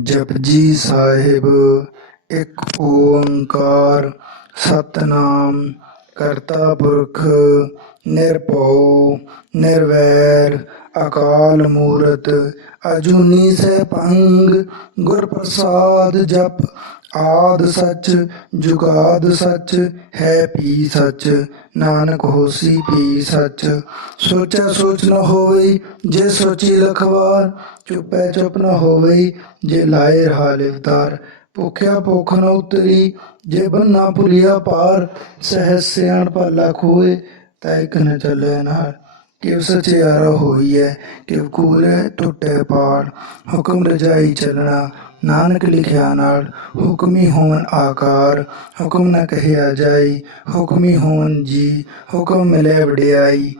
ਜਪਜੀ ਸਾਹਿਬ ਇੱਕ ਓੰਕਾਰ ਸਤਨਾਮ। ਕਰਤਾ ਪੁਰਖ ਨਿਰਭਉ, ਨਿਰਵੈਰ, ਅਕਾਲ ਮੂਰਤ, ਅਜੂਨੀ ਸੈਭੰਗ ਗੁਰ ਪ੍ਰਸਾਦ ਜਪ, ਆਦ ਸੱਚ, ਜੁਗਾਦ ਸੱਚ, ਹੈ ਪੀ ਸੱਚ, ਨਾਨਕ ਹੋਸੀ ਪੀ ਸੱਚ। ਸੋਚੈ ਸੋਚ ਨ ਹੋਵੇ ਜੇ ਸੋਚੀ ਲਖਵਾਰ, ਚੁਪੈ ਚੁਪ ਨ ਹੋਵੇ ਜੇ ਲਾਏ ਰਹਾ ਲਿਵਤਾਰ ਭੁਖਿਆ ਭੁਖ ਨ ਉਤਰੀ, ਜੇ ਬੰਨਾ ਭੁਲਿਆ ਪਾਰ ਸਹਿ ਸਿਆਣ ਭਲਾ ਖੋਏ, ਤੈ ਇਕ ਚੱਲੇ ਨਾਲ ਕਿਵ ਸਚਿਆਰਾ ਹੋਈਐ ਕਿਵ ਕੂਲੇ ਟੁੱਟੇ ਪਾੜ ਹੁਕਮ ਰਜਾਈ ਚੱਲਣਾ, ਨਾਨਕ ਲਿਖਿਆ ਨਾਲ, ਹੁਕਮੀ ਹੋਣ ਆਕਾਰ। ਹੁਕਮ ਨਾ ਕਹਿਆ ਜਾਈ, ਹੁਕਮੀ ਹੋਣ ਜੀ, ਹੁਕਮ ਮਿਲੇ ਵਡਿਆਈ।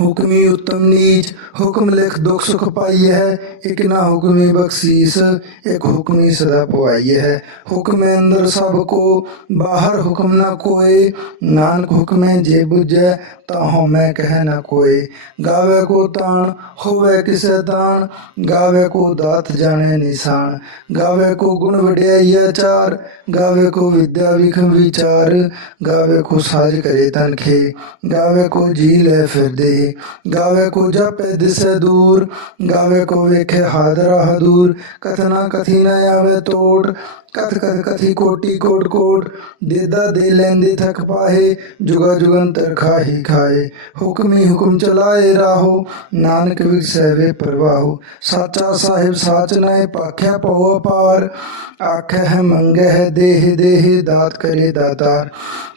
ਹੁਕਮੀ ਉਤਮ ਨੀਚ, ਹੁਕਮ ਲਿਖ ਦੁਖ ਸੁਖ ਪਾਈ ਹੈ, ਇਕ ਨਾ ਹੁਕਮੀ ਬਖਸ਼ੀਸ, ਇੱਕ ਹੁਕਮੀ ਸਦਾ ਪਵਾਈ ਹੈ। ਹੁਕਮੇ ਅੰਦਰ ਸਭ ਕੋ, ਬਾਹਰ ਹੁਕਮ ਨਾ ਕੋਏ, ਨਾਨਕ ਹੁਕਮੇ ਜੇ ਬੁਝੈ ਤਾਂ ਹਉਮੈ ਕਹਿ ਨਾ ਕੋਏ। ਗਾਵੇ ਕੋ ਤਾਣ, ਹੋਵੇ ਕਿਸੈ ਤਾਣ ਗਾਵੇ ਕੋ ਦਾਤ ਜਾਣੇ ਨਿਸ਼ਾਨ। ਗਾਵੇ ਕੋ ਗੁਣ ਵਡਿਆਈ ਆਚਾਰ, ਗਾਵੇ ਕੋ ਵਿਦਿਆ ਵਿਖਮ ਵਿਚਾਰ, ਗਾਵੇ ਕੋ ਸਾਜ ਕਰੇ ਤਨਖੇ ਗਾਵੇ ਕੋ ਜੀ ਲੈ ਫਿਰਦੇ ਗਾਵੇ ਕੋ ਜਪੇ ਦਿਸੈ ਦੂਰ ਗਾਵੇ ਕੋ ਵੇਖੇ ਹਾਦਰਾ ਹਦੂਰ ਕਥਨਾ ਕਥੀ ਨ ਆਵੇ ਤੋੜ ਕਥ ਕਥ ਕਥੀ ਕੋਟੀ ਕੋਟ ਕੋਟ ਦੇਦਾ ਦੇ ਲੈਂਦੇ ਥਕ ਪਾਹੇ ਜੁਗਾ ਜੁਗੰਤਰ ਖਾਹੀ ਖਾਏ ਹੁਕਮੀ ਹੁਕਮ ਚਲਾਏ ਰਾਹੋ ਨਾਨਕ ਵਿਗਸੈ ਵੇ ਪ੍ਰਵਾਹੋ ਸਾਚਾ ਸਾਹਿਬ ਸਾਚ ਨੈ ਪਾਖਿਆ ਪਉ ਅਪਾਰ ਆਖੈ ਹੈ ਮੰਗੈ ਹੈ ਦੇਹ ਦੇਹ ਦਾਤ ਕਰੇ ਦਾਤਾਰ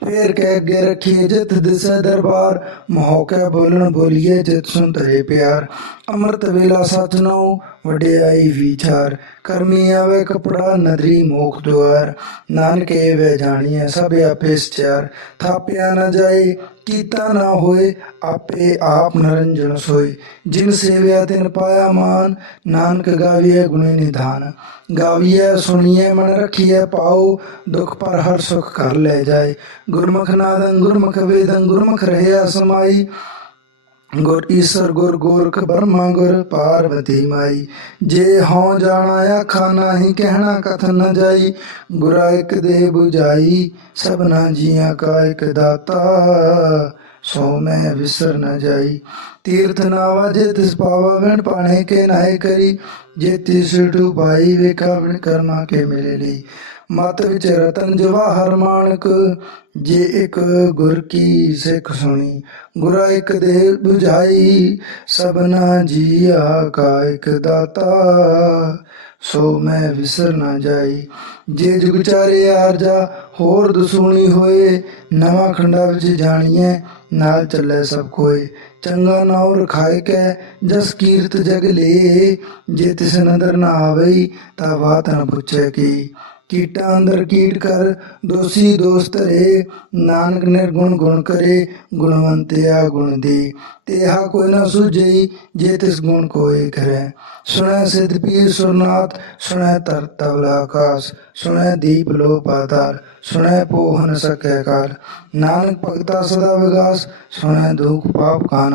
ਫੇਰ ਕਹਿ ਅੱਗੇ ਰੱਖੀਏ ਜਿਤ ਦਿਸੈ ਦਰਬਾਰ ਮੋਹ ਕੈ ਬੋਲਣ ਬੋਲੀਏ ਜਿਤ ਸੁਨ ਤਰੇ ਪਿਆਰ, ਅੰਮ੍ਰਿਤ ਵੇਲਾ ਸਚ ਨਉ ਵਡਿਆਈ ਵਿਚਾਰ, ਕਰਮੀ ਆਵੇ ਕਪੜਾ ਨਦਰੀ ਮੋਖ ਦੁਆਰ, ਨਾਨਕੇ ਵੇ ਜਾਣੀਐ ਸਭ ਆਪੇ ਸਚਾਰ, ਥਾਪਿਆ ਨ ਜਾਏ, ਕੀਤਾ ਨਾ ਹੋਏ, ਆਪੇ ਆਪ ਨਰੰਜਨ ਸੋਈ ਜਿਨ ਸੇਵਿਆ ਤਿਨ ਪਾਇਆ ਮਾਨ, ਨਾਨਕ ਗਾਵੀਐ ਗੁਣੇ ਨਿਧਾਨ। ਗਾਵੀਐ, ਸੁਣੀਐ, ਮਨ ਰਖੀਐ ਪਾਉ ਦੁਖ ਪਰ ਹਰ ਸੁਖ ਕਰ ਲੈ ਜਾਏ। ਗੁਰਮੁਖ ਨਾਦੰ ਗੁਰਮੁਖ ਵੇਦੰ, ਗੁਰਮੁਖ ਰਹਿਆ ਸਮਾਈ ਗੁਰ ਈਸਰ ਗੁਰ ਗੋਰਖ ਬਰਮਾ ਗੁਰ ਪਾਰਵਤੀ ਮਾਈ। ਜੇ ਹਉ ਜਾਣਾ ਆਖਾ ਨਾਹੀ ਕਹਿਣਾ ਕਥਨ ਨ ਜਾਈ। ਗੁਰਾ ਇਕ ਦੇ 부ਜਾਈ ਸਭਨਾ ਜੀਆਂ ਕਾ ਇਕ ਦਾਤਾ। ਸੋ ਮੈਂ ਵਿਸਰ ਨ ਜਾਈ। ਤੀਰਥ ਨਾਵਾ ਜੇ ਤਿਸ ਪਾਵਾ ਵਣ ਪਾਣੇ ਕੇ ਨਾਏ ਕਰੀ। ਜੇ ਤਿਸ ਭਾਈ ਵੇਖਾ ਵਣ ਕਰਮਾ ਕੇ ਮਿਲੇ ਲਈ। ਮਤ ਵਿੱਚ ਰਤਨ ਜਵਾਹਰ ਮਾਨਕ ਜੇ ਇੱਕ ਗੁਰ ਕੀ ਸਿੱਖ ਸੁਣੀ, ਗੁਰਾ ਇੱਕ ਦੇ 부ਝਾਈ ਸਭਨਾ ਜੀਆ ਕਾ ਇੱਕ ਦਾਤਾ, ਸੋ ਮੈਂ ਵਿਸਰ ਨਾ ਜਾਈ। ਜੇ ਜੁਗ ਚਾਰੇ ਆਰਜਾ, ਹੋਰ ਦਸੂਣੀ ਹੋਏ, ਨਵਾਂ ਖੰਡਾ ਵਿੱਚ ਜਾਣੀਐ, ਨਾਲ ਚੱਲੇ ਸਭ ਕੋਏ। ਚੰਗਾ ਨਾਉ ਰਖਾਇ ਕੈ, ਜਸ ਕੀਰਤ ਜਗ ਲੇ, ਜੇ ਤਿਸ ਨਦਰ ਨਾ ਆਵਈ, ਤਾ ਬਾਤ ਨ ਪੁੱਛੈ ਕੀ। ਕੀਟਾਂ ਅੰਦਰ ਕੀਟ ਕਰ, ਦੋਸੀ ਦੋਸਤ ਰੇ ਨਾਨਕ ਨਿਰਗੁਣ ਗੁਣ ਕਰੇ, ਗੁਣਵੰਤਿਆ ਗੁਣ ਦੇ। ਤੇਹਾ ਕੋਈ ਨਾ ਸੁਝਈ ਜੇ ਤਿਸ ਗੁਣ ਕੋਈ ਕਰੈ ਸੁਣੈ ਸਿਧ ਪੀਰ ਸੁਰਨਾਥ, ਸੁਣੈ ਤਰ ਤਵਲਾ ਆਕਾਸ, ਸੁਣੈ ਦੀਪ ਲੋ ਪਾਤਾਲ ਸੁਣੈ ਪੋਹਨ ਨ ਸਕੈ ਕਾਲ ਨਾਨਕ ਭਗਤਾ ਸਦਾ ਵਿਗਾਸ, ਸੁਣੈ ਦੁਖ ਪਾਪ ਕਾ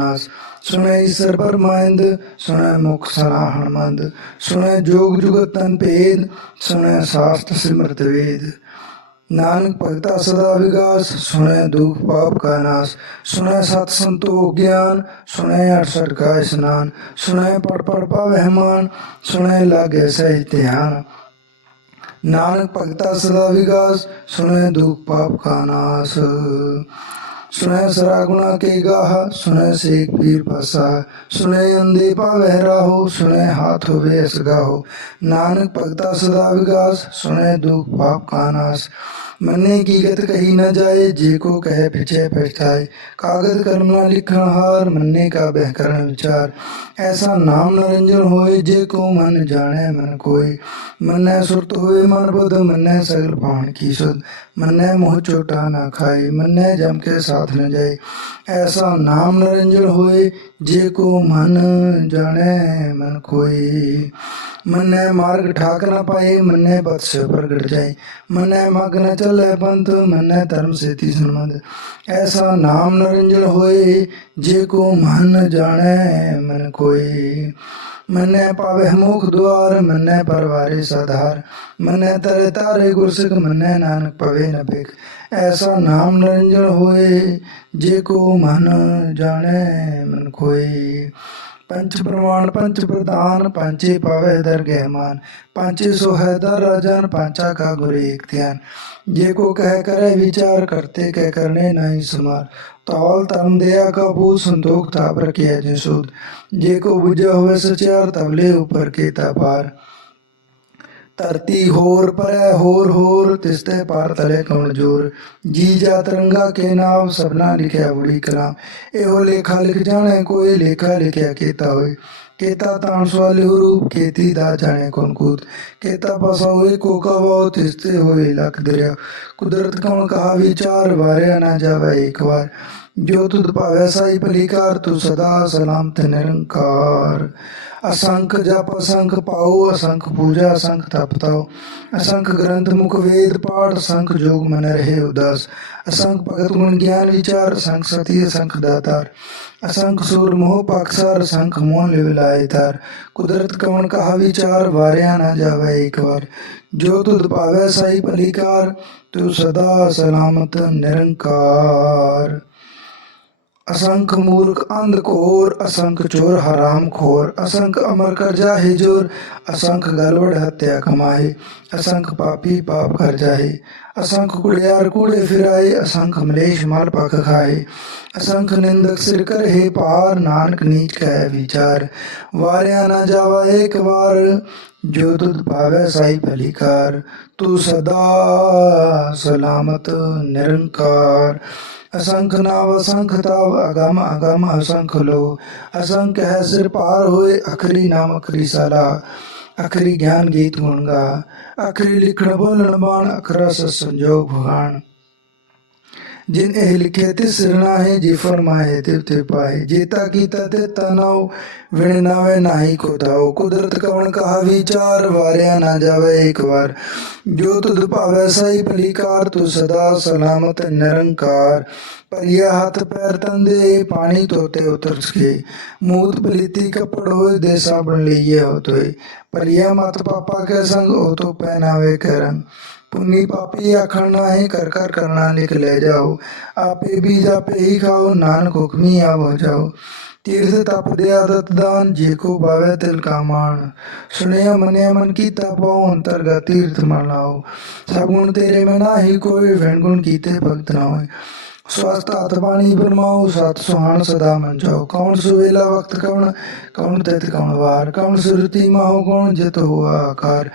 ਸੁਣੈ ਈਸਰ ਪਰਮਾਇੰਦ ਸੁਣੈ ਮੁਖ ਸਰਾਹਣ ਮੰਦ ਸੁਣੈ ਜੋਗ ਜੁਗਤ ਤਨ ਭੇਦ, ਸੁਣੈ ਸਾਸਤ ਸਿਮਰਤ ਵੇਦ। ਨਾਨਕ ਭਗਤਾ ਸਦਾ ਵਿਗਾਸ, ਸੁਣੈ ਦੁਖ ਪਾਪ ਕਾ ਨਾਸ, ਸੁਣੈ ਸਤ ਸੰਤੋਖ ਗਿਆਨ, ਸੁਣੈ ਅਠਸਠ ਕਾ ਇਸਨਾਨ, ਸੁਣੈ ਪੜ ਪੜ ਪਾਵਹਿ ਮਾਨ, ਸੁਣੈ ਲਾਗੇ ਸਹਿ ਧਿਆਨ। ਨਾਨਕ ਭਗਤਾ ਸਦਾ ਵਿਗਾਸ, ਸੁਣੈ ਦੁਖ ਪਾਪ ਕਾ ਨਾਸ। ਸੁਣੈ ਸਰਾਗੁਣਾ ਕੇ ਗਾਹ, ਸੁਣੈ ਸੇਖ ਪੀਰ ਪਾਸਾ, ਸੁਣੈ ਅੰਦੇ ਪਾਵਹਿ ਰਾਹੋ, ਸੁਣੈ ਹਾਥ ਹੋਵੇ ਅਸ ਗਾਹੋ ਨਾਨਕ ਭਗਤਾ ਸਦਾ ਵਿਗਾਸ, ਸੁਣੈ ਦੁਖ ਪਾਪ ਕਾ ਨਾਸ। ਮਨੇ ਕੀ ਗਤ ਕਹੀ ਨ ਜਾਏ, ਜੇ ਕੋ ਕਹੇ ਪਿਛੇ ਪਛਤਾਏ। ਕਾਗਦ ਕਰਮ ਨਾ ਲਿਖਣ ਹਾਰ ਮੰਨੇ ਕਾ ਬਹਿ ਵਿਚਾਰ। ਐਸਾ ਨਾਮ ਨਰੰਜਨ ਹੋਏ, ਜੇ ਕੋ ਮਨ ਜਾਣੈ ਮਨ ਕੋਈ ਮੰਨੈ ਸੁਰਤ ਹੋਏ ਮਨ ਬੁਧ, ਮੰਨੈ ਸਗਲ ਪਾਣ ਕੀ ਸੁਧ। ਮੰਨੈ ਮੋਹ ਚੋਟਾ ਨਾ ਖਾਏ, ਮੰਨੈ ਜਮ ਕੇ ਸਾਥ ਨ ਜਾਏ। ਐਸਾ ਨਾਮ ਨਰੰਜਨ ਹੋਏ, ਜੇ ਕੋ ਮਨ ਜਾਣੈ ਮਨ ਕੋਈ ਮੰਨੈ ਮਾਰਗ ਠਾਕ ਨਾ ਪਾਏ, ਮੰਨੈ ਬਤਸ ਪ੍ਰਗਟ ਜਾਏ। ਮੰਨੈ ਮਗਨ ਨ ਲੈ ਪੰਥ ਮੰਨੈ ਧਰਮ ਸੇਤੀ ਸੰਬੰਧ। ਐਸਾ ਨਾਮ ਨਰੰਜਨ ਹੋਏ, ਜੇ ਕੋ ਮਨ ਜਾਣੈ, ਮਨ ਕੋਈ ਮੰਨੈ ਪਾਵੇ ਮੁਖ ਦੁਆਰ, ਮੰਨੈ ਪਰਵਾਰੇ ਸਧਾਰ। ਮੰਨੈ ਤਰੇ ਤਾਰੇ ਗੁਰਸਿੱਖ, ਮੰਨੈ ਨਾਨਕ ਪਵੇ ਨ ਬਿਖ ਐਸਾ ਨਾਮ ਨਿਰੰਜਨ ਹੋਏ, ਜੇ ਕੋ ਮਨ ਜਾਣੈ, ਮਨ ਕੋਈ ਪੰਚ ਪ੍ਰਮਾਣ ਪੰਚ ਪ੍ਰਧਾਨ ਪੰਚੇ ਪਾਵੇ ਦਰਗਹਿ ਪੰਚੇ ਸੋ ਰਾਜਨ ਪਾਂਚਾ ਕਾ ਗੁਰ ਏਕ ਧਿਆਨ। ਜੇ ਕੋ ਕਹਿ ਕਰੇ ਵਿਚਾਰ, ਕਰਤੇ ਕਹਿ ਕਰਨੇ ਨਹੀਂ ਸਮਾਰ। ਤੌਲ ਤਨ ਦਿਆ ਕਬੂ ਸੰਤੋਖ, ਤਾਪ ਰਖਿਆ ਜੇ ਸੂਦ ਜੇ ਕੋ ਬੁਝਾ ਹੋਵੇ ਸਚਿਆਰ, ਤਵਲੇ ਉਪਰ ਕੇ ਪਾਰ ਧਰਤੀ ਹੋਰ ਪਰੈ, ਹੋਰ ਹੋਰ ਤਿਸਤੇ ਪਾਰ ਤਲੇ ਕਉਣ ਜੋਰ। ਜੀ ਜਾ ਤਰੰਗਾ ਕੇ ਨਾਮ, ਸਭਨਾ ਲਿਖਿਆ ਬੁੜੀ ਕਲਾਮ। ਇਹੋ ਲੇਖਾ ਲਿਖ ਜਾਣੇ, ਕੋਈ ਲੇਖਾ ਲਿਖਿਆ ਕੀਤਾ ਹੋਏ। ਕੇਤਾ ਤਾਣ ਸਵਾਲੇ ਰੂਪ, ਕੇਤੀ ਦਾ ਜਾਣੇ ਕੋਨ ਕੂਤ। ਕੇਤਾ ਪਸਾ ਹੋਏ ਕੋ ਕਵੋ ਤਿਸਤੇ ਹੋਏ ਲਖ ਦਰਿਆ। ਕੁਦਰਤ ਕੌਣ ਕਹਾ ਵਿਚਾਰ ਵਾਰਿਆ ਨਾ ਜਾਵੇ ਇੱਕ ਵਾਰ। ਜੋ ਤੁਧ ਭਾਵੈ ਸਾਈ ਭਲੀਕਾਰ ਤੂੰ ਸਦਾ ਸਲਾਮਤ ਨਿਰੰਕਾਰ। ਅਸੰਖ ਜਪ, ਅਸੰਖ ਪਾਉ ਅਸੰਖ ਪੂਜਾ, ਅਸੰਖ ਤਪ ਤਾਉ ਅਸੰਖ ਗ੍ਰੰਥ, ਮੁਖ ਵੇਦ, ਪਾਠ, ਅਸੰਖ ਜੋਗ ਮਨ ਰਹੇ ਉਦਾਸ। ਅਸੰਖ ਭਗਤ ਗੁਣ ਗਿਆਨ ਵਿਚਾਰ, ਅਸੰਖ ਸਤੀ, ਅਸੰਖ ਦਾਤਾਰ। ਅਸੰਖ ਸੂਰ ਮੋਹ ਪਕਸਾਰ ਅਸੰਖ ਮੋਹ ਲਿਵਲਾਏ ਤਾਰ। ਕੁਦਰਤ ਕਵਣ ਕਹਾ ਵਿਚਾਰ, ਵਾਰਿਆ ਨਾ ਜਾਵੇ ਇੱਕ ਵਾਰ। ਜੋ ਤੁਧ ਭਾਵੈ ਸਾਈ ਭਲੀਕਾਰ ਤੂੰ ਸਦਾ ਸਲਾਮਤ ਨਿਰੰਕਾਰ। असंख मूर्ख अंध घोर असंख चोर हराम खोर असंख अमर कर जाहे जोर असंख गलवड़ हत्या कमाए असंख पापी पाप कर जाए असंख कुड़ियार कूड़े फिराए असंख मलेश माल पक खाए असंख निंदक सिर कर हे पार नानक नीच कह विचार वारिया ना जावा एक बार जो तुद पावे साई भलीकार तू सदा सलामत निरंकार ਅਸੰਖ ਨਾਮ ਅਸੰਖ ਤਾਵ, ਅਗਮ ਅਗਮ ਅਸੰਖ ਲੋ। ਅਸੰਖ ਹੈ ਸਿਰ ਪਾਰ ਹੋਏ, ਅਖਰੀ ਨਾਮ, ਅਖਰੀ ਸਾਲਾ। ਅਖਰੀ ਗਿਆਨ ਗੀਤ ਗੁਣ ਗਾ। ਅਖਰੀ ਲਿਖਣ ਬੋਲਣ ਬਾਣ, ਅਖਰਸ ਸੰਜੋਗ ਭਗਾਨ। जिन एह लिखे तिस है जी फरमाए तिव ते पाए जेता कीता ते तनाव विण नावे नाही को ताओ कुदरत कवण कहा विचार वारिया ना जावे एक बार जो तुद पावे सही भलीकार तू सदा सलामत निरंकार परिया हाथ पैर तंदे पानी तोते उतर सके मूत पलीती कपड़ होए दे साबण लिए हो तोय परिया मत पापा के संग हो तो पहनावे के रंग पुन्नी पापी आखण नाहे कर कर करना लिख ले जाओ आपे भी जापे ही खाओ नानक हुक्मी आव हो जाओ तीर्थ तप दे आदत दान जे को भावे तिल का मान सुनिया मनिया मन की तपो अंतर्गत तीर्थ मनाओ सब गुण तेरे में नाही कोई वैन गुण कीते भक्त ਸਵਸਤ ਹੱਥ ਬਾਣੀ ਬਰਮਾਉ, ਸਤ ਸੁਹਾਣ ਸਦਾ ਮਨ ਚੋ ਕੌਣ ਸੁਵੇਲਾ ਵਕਤ ਕੌਣ ਕੌਣ ਤਿਤ ਕੌਣ ਵਾਰ। ਕੌਣ ਸੁਰਤੀ ਮਾਉ, ਕੌਣ ਜਿਤ ਹੋਆ ਆਕਾਰ।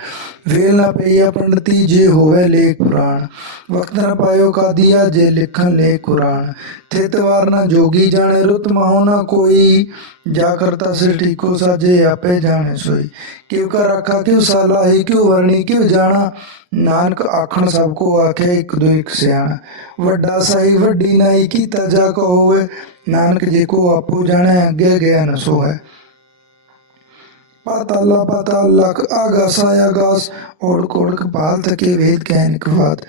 ਵੇਲ ਨਾ ਪਈਆ ਪੰਡਤੀ, ਜੇ ਹੋਵੇ ਲੇਖ ਪ੍ਰਾਣ। ਵਕਤ ਨਾ ਪਾਇਓ ਕਾਦੀਆ, ਜੇ ਲਿਖਣ ਲੇ ਕੁਰਾਨ ਥਿਤ ਵਾਰ ਨਾ ਜੋਗੀ ਜਾਣੇ, ਰੁਤ ਮਾਉ ਨਾ ਕੋਈ। ਜਾ ਕਰਤਾ ਸਿਰ ਠੀਕੋ ਸਾਜੇ, ਆਪੇ ਜਾਣੇ ਸੋਈ। ਕਿਉ ਕਰ ਰੱਖਾ, ਕਿਉ ਸਾਲਾ ਹੀ ਕਿਉ ਵਰਣੀ, ਕਿਉ ਜਾਣਾ। ਨਾਨਕ ਆਖਣ ਸਭ ਕੋ ਆਖੇ ਇੱਕ ਦੋ ਇੱਕ ਸਿਆਣਾ। ਵੱਡਾ ਸਾਈ, ਵੱਡੀ ਨਾਈ, ਕੀਤਾ ਜਾ ਕੋ ਹੋਵੇ। ਨਾਨਕ ਜੇ ਕੋ ਆਪੋ ਜਾਣੈ, ਅੱਗੇ ਗਿਆ ਨ ਸੋਹੈ। ਪਾਤਾਲਾ ਪਾਤਾਲ ਲਖ ਆਗਾਸ ਆਗਾਸ ਔੜ ਕੋੜ ਕਪਾਲ ਤਕੇ ਵੇਦ ਕਹਿਨ ਕਵਾਤ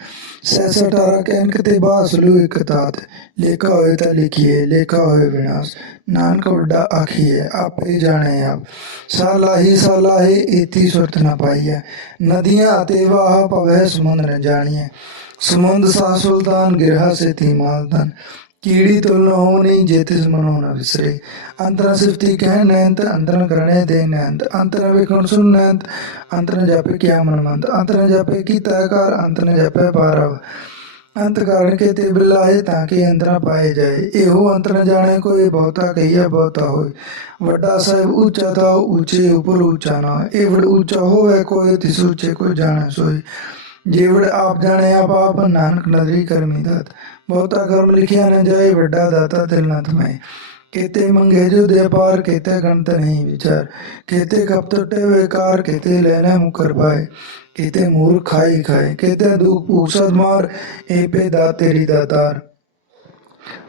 ਸੈਸ ਅਠਾਰਾ ਕਹਿਨ ਕਤੇ ਬਾਸ ਲੂ ਇਕ ਤਾਤ ਲੇਖਾ ਹੋਏ ਤਾਂ ਲਿਖੀਏ ਲੇਖਾ ਹੋਏ ਵਿਨਾਸ਼ ਨਾਨਕ ਵੱਡਾ ਆਖੀਏ ਆਪੇ ਜਾਣੇ ਆਪ ਸਾਲਾਹੀ ਸਾਲਾਹੀ ਏਤੀ ਸੁਰਤ ਨਾ ਪਾਈਐ ਨਦੀਆਂ ਅਤੇ ਵਾਹ ਪਵੈ ਸਮੁੰਦ ਨ ਜਾਣੀਐ ਸਮੁੰਦ ਸਾ ਸੁਲਤਾਨ ਗਿਰਹਾ ਸੇ ਤੀ ਮਾਲਦਾਨ ਕੀੜੀ ਤੁਲ ਹੋ ਨਹੀਂ, ਜੇ ਤਿਸ ਮਨੋ ਨ ਵਿਸਰੇ। ਅੰਤਰ ਸਿਫਤੀ ਕਹਿ ਨੈਂਤ, ਅੰਤਰ ਕਰਣੇ ਦੇ ਨੈਂਤ। ਅੰਤਰ ਵੇਖਣ ਸੁਣ ਨੈਂਤ, ਅੰਤਰ ਜਾਪੇ ਕਿਆ ਮਨ ਮੰਦ ਅੰਤਰ ਜਾਪੇ ਕੀਤਾ ਕਰ ਅੰਤਰ ਅੰਤ ਕਾਰਨ ਕੇ ਤੇ ਬਿਲਾਏ ਤਾਂ ਕਿ ਅੰਤਰ ਪਾਏ ਜਾਏ। ਇਹੋ ਅੰਤਰ ਜਾਣੇ ਕੋਈ, ਬਹੁਤਾ ਕਹੀਏ ਬਹੁਤਾ ਹੋਏ। ਵੱਡਾ ਸਾਹਿਬ ਉੱਚਾ ਤਾਂ ਉੱਚੇ ਉਪਰ ਉੱਚਾ ਨਾ ਇਹ ਵਡ ਉੱਚਾ ਹੋਵੇ ਕੋਈ, ਤਿਸ ਉੱਚੇ ਕੋਈ ਜਾਣੇ ਸੋਈ ਜੇਵੜ ਆਪ ਜਾਣੇ, ਆਪ ਆਪ ਨਾਨਕ ਨਦਰੀ ਕਰਮੀ ਦਾਤ। ਬਹੁਤਾ ਕਰਮ ਲਿਖਿਆ ਨਾ ਜਾਏ, ਵੱਡਾ ਦਾਤਾ ਦਿਲ ਨਾ ਥਮੈ ਕੇਤੇ ਮੰਗੇ ਜੋ ਦੇ ਪਾਰ ਕੇਤੇ ਗਣਤ ਨਹੀਂ ਵਿਚਾਰ। ਕੇਤੇ ਕਪ ਟੁੱਟੇ ਵੇਕਾਰ ਕੇਤੇ ਲੈਣਾ ਮੁਕਰ ਪਾਏ ਕੇਤੇ ਮੂਰ ਖਾਈ ਖਾਏ, ਕੇਤੇ ਦੁਖ ਪੂਸਦ ਮਾਰ ਏ ਪੇ ਦਾ ਤੇਰੀ ਦਾਤਾਰ।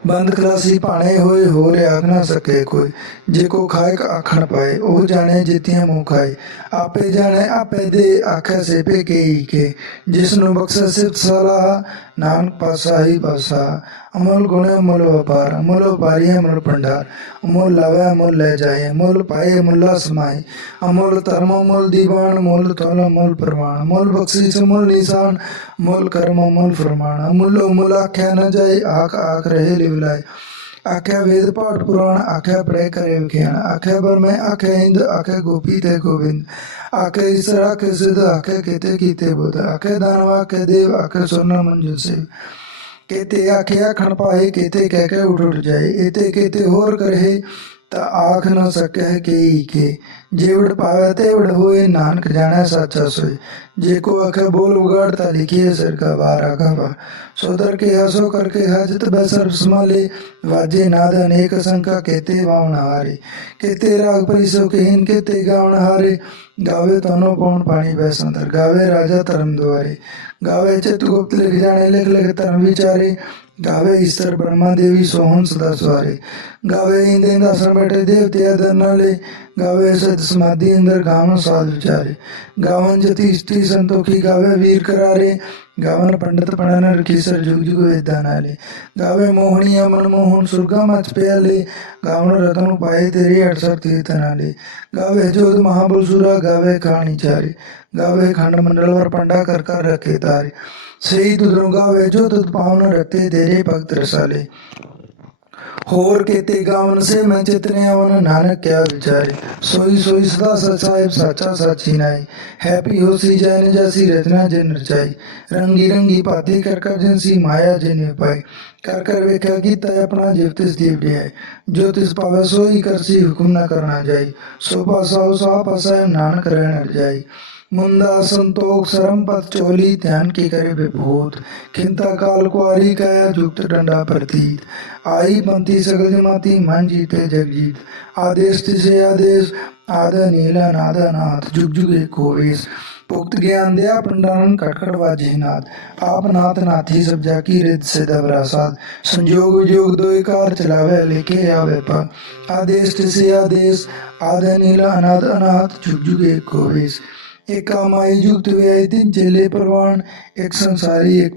ਬੰਦ ਕਲਾਸੀ ਭਾਣੇ ਹੋਏ ਹੋ ਰਿਆ ਨਾ ਸਕੇ ਕੋਈ। ਜੇ ਕੋ ਖਾਏ ਆਖਣ ਪਾਏ, ਉਹ ਜਾਣੇ ਜਿਤਿਆਂ ਮੂੰਹ ਖਾਏ। ਆਪੇ ਜਾਣੇ, ਆਪੇ ਦੇ ਆਖੇ ਸੇ ਪੇ ਕੇ। ਜਿਸ ਨੂੰ ਬਖਸ਼ ਸਿਫਤ ਸਲਾਹ ਨਾਨਕ ਪਾਸਾ ਹੀ ਪਾਸਾ ਅਮਲ ਗੁਣੇ ਅਮਲ ਵਪਾਰ ਅਮਲ ਵਪਾਰੀ ਅਮਲ ਭੰਡਾਰ ਅਮਲ ਲਵੇ ਅਮਲ ਲੈ ਜਾਏ ਅਮਲ ਪਾਏ ਮੁੱਲਾ ਸਮਾਏ ਅਮਲ ਧਰਮ ਅਮਲ ਦੀਵਾਨ ਅਮਲ ਤੋਲ ਅਮਲ ਪ੍ਰਮਾਣ ਅਮਲ ਬਖਸ਼ਿਸ਼ ਅਮਲ ਨਿਸ਼ਾਨ ਅਮਲ ਕਰਮ ਅਮਲ ਫਰਮਾਨ ਅਮਲ ਅਮਲ ਆਖਿਆ ਨ ਜਾਏ ਆਖ ਆਖ ਰਹੇ ਲਿਵਲਾਏ ਆਖਿਆ ਵੇਦ ਪਾਠ ਪੁਰਾਣ ਆਖਿਆ ਪ੍ਰੇ ਕਰੇ ਵਿਖਿਆਨ ਆਖਿਆ ਬਰ ਮੈਂ ਆਖਿਆ ਇੰਦ ਆਖਿਆ ਗੋਪੀ ਤੇ ਗੋਬਿੰਦ ਆਖਿਆ ਈਸਰ ਆਖਿਆ ਸਿਧ ਆਖਿਆ ਕੀਤੇ ਕੀਤੇ ਬੁੱਧ ਆਖਿਆ ਦਾਨਵ ਆਖਿਆ ਦੇਵ ਆਖਿਆ ਸੁਰਨਾ ਮੰਜੂ ਸੇ। ਕੇਤੇ ਆਖਿਆ ਖਣ ਪਾਏ, ਕੇਤੇ ਕਹਿ ਕੇ ਉਠ ਉਠ ਜਾਏ ਇਤੇ ਕੇਤੇ ਹੋਰ ਕਰੇ। ਤਾਂ ਆਖ ਨਾ ਸਕੈ ਕੇ ਕੇ। ਜੇ ਪਾਵੇ ਤੇ ਹੋਏ, ਨਾਨਕ ਜਾਣੈ ਸੱਚਾ ਸੋਏ। ਜੇ ਕੋ ਆਖੇ ਬੋਲ ਉਗਾੜ, ਤਾਂ ਲਿਖੀਏ ਸਿਰ ਕਾ ਵਾਰ ਆਗਾ ਸੋਦਰ ਕੇ ਹਸੋ ਕਰਕੇ ਹਜਤ ਬੈ ਸਰਬ ਸਮਾਲੇ ਵਾਜੇ ਨਾਦ ਅਨੇਕ ਸੰਕਾ ਕੇਤੇ ਵਾਉਣ ਹਾਰੇ। ਕੇਤੇ ਰਾਗ ਪਰਿਸੋ ਕਹੀਨ ਕੇਤੇ ਗਾਉਣ ਹਾਰੇ। ਗਾਵੇ ਤਨੋ ਪਉਣ ਪਾਣੀ ਬੈ ਸੰਦਰ, ਗਾਵੇ ਰਾਜਾ ਧਰਮ ਦੁਆਰੇ। ਗਾਵੇ ਚਿਤ ਗੁਪਤ ਲਿਖ ਜਾਣੇ, ਲਿਖ ਲਿਖ ਧਰਮ ਵਿਚਾਰੇ। ਗਾਵੇ ਈਸ਼ਰ ਬ੍ਰਹਮਾ ਦੇਵੀ ਸੋਹਣ ਸਦਾ ਸਵਾਰੇ। ਗਾਵੇ ਇੰਦੇ ਦਾਸਨ ਬੈਠੇ ਦੇਵਤੇ ਆਦਰ ਨਾਲੇ, ਗਾਵੇ ਸਤ ਸਮਾਧੀ ਅੰਦਰ ਗਾਵਨ ਸਾਧ ਵਿਚਾਰੇ। ਗਾਵਨ ਜਤੀ ਇਸ਼ਟੀ ਸੰਤੋਖੀ ਗਾਵੇ ਵੀਰ ਕਰਾਰੇ, ਗਾਵਨ ਪੰਡਤ ਪੜਨ ਰਖੀ ਸਰ ਜੁਗ ਜੁਗ ਵੇਦਾਂ ਨਾਲੇ ਗਾਵੇ ਮੋਹਣੀਆ ਮਨ ਮੋਹਨ ਸੁਰਗਾ ਮਚ ਪਿਆਲੇ, ਗਾਵਨ ਰਤਨ ਪਾਏ ਤੇਰੇ ਅਠਸਰ ਤੀਰਥ ਨਾਲੇ। ਗਾਵੇ ਜੋਤ ਮਹਾਬਲ ਸੁਰਾ ਗਾਵੇ ਖਾਣੀ ਚਾਰੇ। ਗਾਵੇ ਖੰਡ ਮੰਡਲ ਵਰ ਪੰਡਾ ਕਰ ਕਰ ਰਖੇ ਤਾਰੇ। ਸਹੀ ਤੁਧਰੋਂ ਗਾਵੇ ਜੋ ਤੁਧ ਪਾਵਨ ਰਤੇ ਤੇਰੇ ਭਗਤ ਰਸਾਲੇ। ਹੋਰ ਕੇਤੇ ਗਾਵਨ ਸੇ ਮੈਂ ਚਿਤਨੇ ਆਵਨ ਨਾਨਕ ਕਿਆ ਵਿਚਾਰੇ। ਸੋਈ ਸੋਈ ਸਦਾ ਸਚਾਇਬ ਸਾਚਾ ਸਾਚੀ ਨਾਈ ਹੈਪੀ ਹੋਸੀ ਜੈਨ ਜੈਸੀ ਰਚਨਾ ਜਿਨ ਰਚਾਈ। ਰੰਗੀ ਰੰਗੀ ਭਾਤੀ ਕਰ ਕਰ ਜਿਨਸੀ ਮਾਇਆ ਜਿਨੇ ਪਾਈ। ਕਰ ਕਰ ਵੇਖਿਆ ਕੀਤਾ ਆਪਣਾ ਜਿਵ, ਤਿਸ ਦੀਵ ਹੈ ਜੋ ਤਿਸ ਪਾਵੇ ਸੋਈ ਕਰਸੀ ਹੁਕਮ ਨਾ ਕਰਨਾ ਜਾਈ। ਸੋ ਪਾਸਾ ਸਾ ਪਾਸਾ ਨਾਨਕ ਰਹਿਣ ਜਾਈ। ਮੁੰਦਾ ਸੰਤੋਖ ਸਰਮ ਪਤ ਚੋਲੀ ਧਿਆਨ ਕੀ ਕਰੇ ਵਿਭੂਤ ਖਿੰਤਾ ਕਾਲ ਕੁਆਰੀ ਕaya ਜੁਗਤ ਡੰਡਾ ਪ੍ਰਤੀਤ ਆਈ ਬੰਤੀ ਸਗਲ ਜਮਾਤੀ ਮਨ ਜੀਤੇ ਜਗ ਜੀਤ ਆਦੇਸ਼ ਤਿਸੇ ਆਦੇਸ਼ ਆਦ ਨੀਲਾ ਨਾਦ ਨਾਥ ਜੁਗ ਜੁਗ ਏਕੋ ਵੇਸ ਪੁਖਤ ਗਿਆਨ ਦਿਆ ਪੰਡਾਨ ਕਟਕਟ ਵਾਜੇ ਨਾਥ ਆਪ ਨਾਥ ਨਾਥੀ ਸਭ ਜਾ ਕੀ ਰਿਦ ਸੇ ਦਬਰਾ ਸਾਧ ਸੰਜੋਗ ਵਿਜੋਗ ਦੋਇ ਕਾਰ ਚਲਾਵੇ ਲਿਖੇ ਆਵੇ ਪਾ ਆਦੇਸ਼ ਤਿਸੇ ਆਦੇਸ਼ ਆਦ ਨੀਲਾ ਅਨਾਦ ਅਨਾਥ ਜੁਗ ਜੁਗ ਏਕੋ ਵੇਸ ਇੱਕ ਮਾਈ ਜੁਗਤ ਵਿਆਈ ਤਿੰਨ ਚੇਲੇ ਪ੍ਰਵਾਨ ਇੱਕ ਸੰਸਾਰੀ ਇੱਕ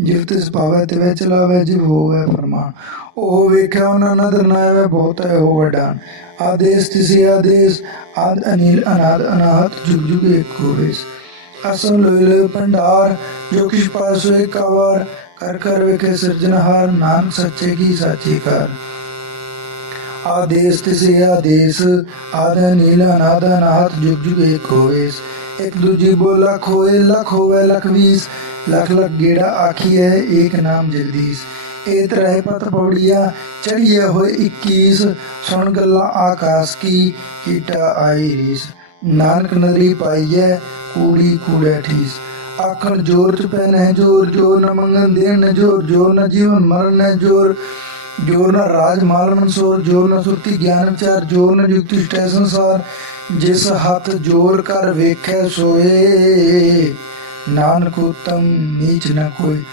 ਜਿਵ ਤਿਸ ਪਾਵੇ ਤੇ ਵੇ ਜਿਵ ਹੋਵੇ ਫਰਮਾਨ ਉਹ ਵੇਖਿਆ ਉਹਨਾਂ ਨਾ ਆਵੇ ਬਹੁਤ ਹੈ ਉਹ ਵਡਾਨ ਆਦੇਸ਼ ਤਿਸੀ ਆਦੇਸ਼ ਆਦ ਅਨੀਲ ਅਨਾਦ ਅਨਾਹਤ ਜੁਗ ਜੁਗ ਇੱਕ ਹੋਵੇਸ ਅਸਲ ਲੋਇ ਭੰਡਾਰ ਜੋ ਕਿਛ ਪਾਸੋ ਇੱਕ ਵਾਰ ਕਰ ਕਰ ਵੇਖੇ ਸਿਰਜਣਹਾਰ ਨਾਨਕ ਸੱਚੇ ਕੀ ਸਾਚੀ ਕਰ ਆਦੇਸ ਤਿਸੇ ਆਦੇਸ ਆਦ ਨੀਲ ਅਨਾਦ ਅਨਾਹਤ ਜੁਗ ਜੁਗ ਏਕ ਹੋਵੇਸ ਇੱਕ ਦੂਜੀ ਬੋਲਾ ਖੋਏ ਲਖ ਹੋਵੇ ਲਖ ਵੀਸ ਲਖ ਲਖ ਗੇੜਾ ਆਖੀਐ ਏਕ ਨਾਮ ਜਗਦੀਸ਼ ਏ ਤਰਹਿ ਪਤ ਪੌੜੀਆਂ ਚੜੀਏ ਹੋਏ 21 ਸੁਣ ਗੱਲਾਂ ਆਕਾਸ਼ ਕੀ ਕੀਟਾ ਆਈ ਰੀਸ ਨਾਨਕ ਨਦਰੀ ਪਾਈਐ ਕੂੜੀ ਕੂੜੇ ਠੀਸ ਆਖਣ ਜੋਰ ਚ ਪੈਨਹਿ ਜੋਰ ਜੋਰ ਨ ਮੰਗਨ ਦੇਣ ਨ ਜੋਰ ਜੋਰ ਨ ਜੀਵਨ ਮਰਨ ਨ ਜੋਰ ਰਾਜ ਮਾਲ ਮਨਸੂਰ ਜੋਰ ਸੁਰਤੀ ਗਿਆਨ ਵਿਚਾਰ ਜੋਰ ਯੁਕਤੀ ਸਟੈ ਸੰਸਾਰ ਜਿਸ ਹੱਥ ਜੋਰ ਕਰ ਵੇਖੈ ਸੋਏ। ਨਾਨਕ ਉਤਮ ਨੀਚ ਨ ਕੋਈ।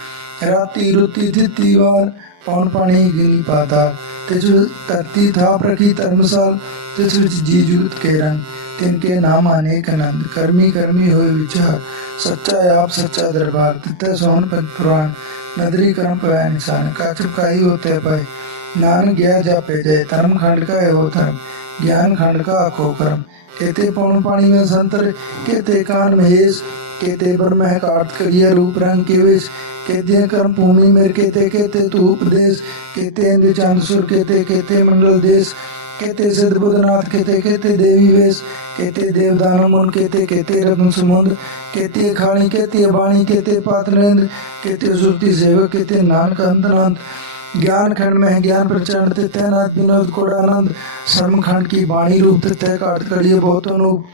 ਰਾਤੀ ਰੁਤੀ ਥਿਤੀ ਵਾਰ ਪੌਣ ਪਾਣੀ ਗਿਨੀ ਪਾਤਾ। ਤਿਸ ਧਰਤੀ ਥਾਪ ਰਖੀ ਧਰਮਸਾਲ, ਤਿਸ ਵਿੱਚ ਜੀ ਜੂਤ ਕੇ ਰੰਗ। ਤਿਨ ਕੇ ਨਾਮ ਅਨੇਕ ਆਨੰਦ, ਕਰਮੀ ਕਰਮੀ ਹੋਏ ਵਿਚਾਰ। ਸੱਚਾ ਆਪ ਸੱਚਾ ਦਰਬਾਰ ਤਿਤੇ ਸੋਨ ਪੰਜ ਪੁਰਾਣ। नदरी कर्म पवै निशान काचुप काई होते पाए नान गया जापे जय धर्म खंड का एवो धर्म ज्ञान खंड का अखो कर्म केते पौन पानी में संतर केते कान महेश केते पर मह काट करिया रूप रंग के वेश केते कर्म भूमि मेर केते केते तू उपदेश केते इंद्र चांद सुर केते केते मंगल देश केते सिद्ध बुधनाथ केते केते देवी वेश केते देवदान मुन केते केते रत्न समुद्र केते खाणी केते बाणी केते पात्रेंद्र केते सुरति सेवक केते नानक अंतरांत ज्ञान खंड में है ज्ञान प्रचंड तिथ्य नाथ विनोद कोडानंद सर्म खंड की बाणी रूप तिथ्य काट कड़िए बहुत अनूप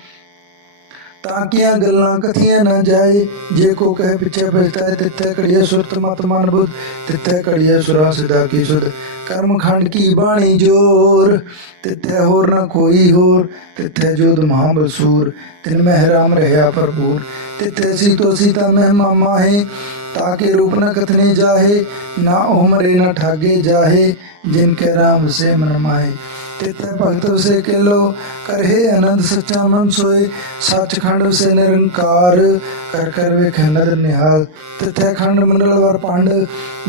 ਤਾਕੀਆਂ ਗੱਲਾਂ ਕਥੀਆਂ ਨਾ ਜਾਏ ਜੇ ਕੋ ਕਹੇ ਪਿੱਛੇ ਬੈਠਾ ਤਿੱਥੇ ਕੜੀਏ ਸੁਰਤ ਮਤ ਮਨ ਬੁੱਧ ਤਿੱਥੇ ਕੜੀਏ ਸੁਰਾ ਸਿਦਾ ਕੀ ਸੁਧ ਕਰਮ ਖੰਡ ਕੀ ਬਾਣੀ ਜੋਰ? ਤਿੱਥੇ ਹੋਰ ਨਾ ਕੋਈ ਹੋਰ, ਤਿੱਥੇ ਜੋਦ ਮਹਾ ਬਸੂਰ। ਤਿਨ ਮਹਿਰਾਮ ਰਹਾ ਪ੍ਰਭੂਰ ਤਿੱਥੇ ਸੀ ਤੋ ਸੀਤਾ ਮਹਿ ਮਾਮਾ ਹੈ ਤਾਂ ਕੇ ਰੂਪ ਨ ਕਥਨੇ ਜਾਹੇ, ਨਾ ਉਮਰੇ ਨ ਠਾਗੇ ਜਾਹੇ, ਜਿਨ ਕੇ ਰਾਮ ਸੇ ਮਨ ਮਾਏ ਤਿਤੇ ਭਗਤ ਉਸੇ ਕੇ ਲੋ ਕਰਹੇ ਅਨੰਦ ਸੱਚਾ ਮਨ ਸੋਏ। ਸੱਚਖੰਡ ਉਸੇ ਨਿਰੰਕਾਰ, ਕਰ ਕਰ ਵੇਖੈ ਨਦਰ ਨਿਹਾਲ। ਤਿਤੇ ਖੰਡ ਮੰਡਲ ਵਰ ਪਾਂਡ,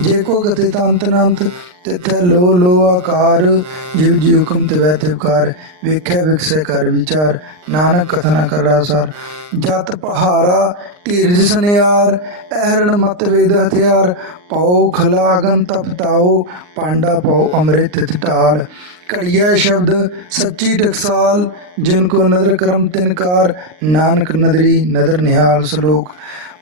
ਜੇ ਕੋ ਗਤੇ ਤਾਂ ਅੰਤ ਤਿਤੈ ਲੋ ਲੋ ਆਕਾਰ, ਜਿਵ ਜੀ ਹੁਕਮ ਤੇ ਵੈ ਤੇ ਕਾਰ ਵਿਖਸੇ ਕਰ ਵਿਚਾਰ, ਨਾਨਕ ਕਥਨਾ ਕਰਾ ਸਾਰ। ਜਤ ਪਹਾਰਾ ਢੀਰ ਸਨਿਆਰ ਐਰਣ ਮਤ ਵੇਦ ਹਥਿਆਰ ਪਾਉ ਖਲਾਗਨ ਤਪਤਾਉ ਪਾਂਡਾ ਪਾਉ ਅੰਮ੍ਰਿਤ ਟਾਲ ਕੜੀਆ ਸ਼ਬਦ, ਸੱਚੀ ਟਕਸਾਲ, ਜਿਨ ਕੋ ਨਦਰ ਕਰਮ ਤਿਨਕਾਰ ਨਾਨਕ ਨਦਰੀ ਨਦਰ ਨਿਹਾਲ ਸ਼ਲੋਕ।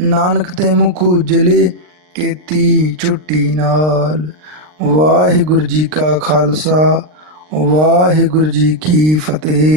ਨਾਨਕ ਤੇ ਮੁਖ ਉਜਲੇ ਕੀਤੀ ਛੁੱਟੀ ਨਾਲ। ਵਾਹਿਗੁਰੂ ਜੀ ਕਾ ਖਾਲਸਾ, ਵਾਹਿਗੁਰੂ ਜੀ ਕੀ ਫਤਿਹ।